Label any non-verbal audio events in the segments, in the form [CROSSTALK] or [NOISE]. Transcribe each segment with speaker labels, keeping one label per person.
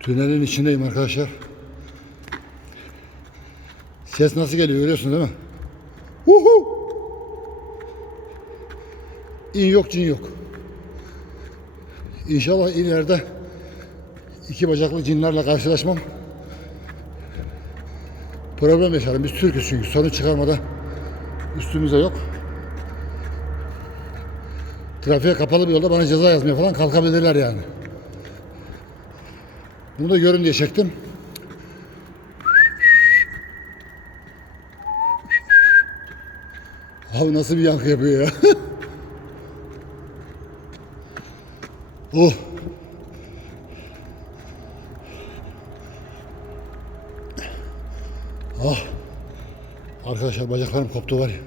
Speaker 1: Tünelin içindeyim arkadaşlar. Ses nasıl geliyor görüyorsun değil mi? Uhu! İn yok cin yok. İnşallah ileride iki bacaklı cinlerle karşılaşmam. Problem yaşarım. Biz Türk'üz çünkü sorun çıkarmada üstümüze yok. Trafiğe kapalı bir yolda bana ceza yazmaya falan kalkabilirler yani. Bunu da görün diye çektim. Abi nasıl bir yankı yapıyor ya. [LAUGHS] oh. Ah. Arkadaşlar bacaklarım koptu var ya.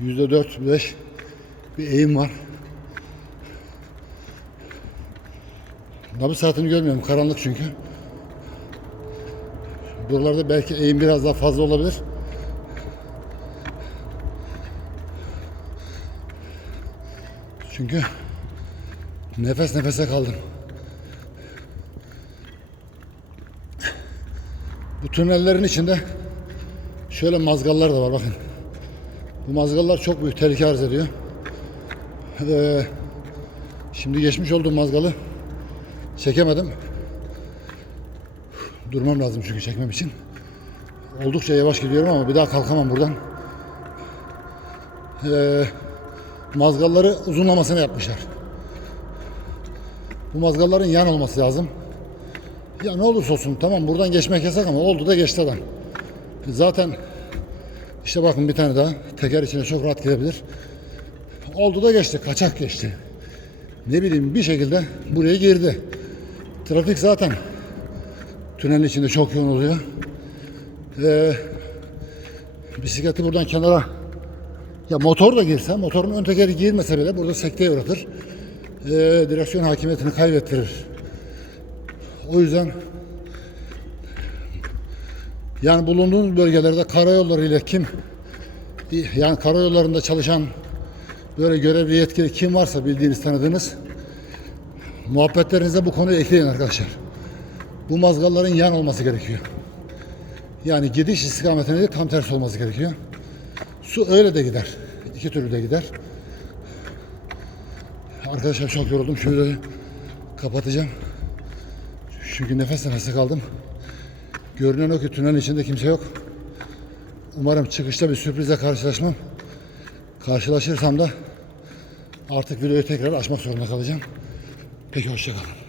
Speaker 1: Yüzde dört, beş bir eğim var. Nabız saatini görmüyorum. Karanlık çünkü. Buralarda belki eğim biraz daha fazla olabilir. Çünkü nefes nefese kaldım. Bu tünellerin içinde şöyle mazgallar da var bakın. Bu mazgallar çok büyük tehlike arz ediyor. Ee, şimdi geçmiş olduğum mazgalı çekemedim. Durmam lazım çünkü çekmem için. Oldukça yavaş gidiyorum ama bir daha kalkamam buradan. Ee, mazgalları uzunlamasına yapmışlar. Bu mazgalların yan olması lazım. Ya ne olursa olsun tamam buradan geçmek yasak ama oldu da geçti adam. Zaten işte bakın bir tane daha teker içine çok rahat girebilir. Oldu da geçti, kaçak geçti. Ne bileyim bir şekilde buraya girdi. Trafik zaten tünelin içinde çok yoğun oluyor. Ee, bisikleti buradan kenara ya motor da girse, motorun ön tekeri girmese bile burada sekteye uğratır. Ee, direksiyon hakimiyetini kaybettirir. O yüzden yani bulunduğunuz bölgelerde karayolları ile kim yani karayollarında çalışan böyle görevli yetkili kim varsa bildiğiniz tanıdığınız muhabbetlerinize bu konuyu ekleyin arkadaşlar. Bu mazgalların yan olması gerekiyor. Yani gidiş istikametine de tam tersi olması gerekiyor. Su öyle de gider. İki türlü de gider. Arkadaşlar çok yoruldum. Şöyle kapatacağım. Çünkü nefes nefese kaldım. Görünen o ki tünelin içinde kimse yok. Umarım çıkışta bir sürprize karşılaşmam. Karşılaşırsam da artık videoyu tekrar açmak zorunda kalacağım. 提供してから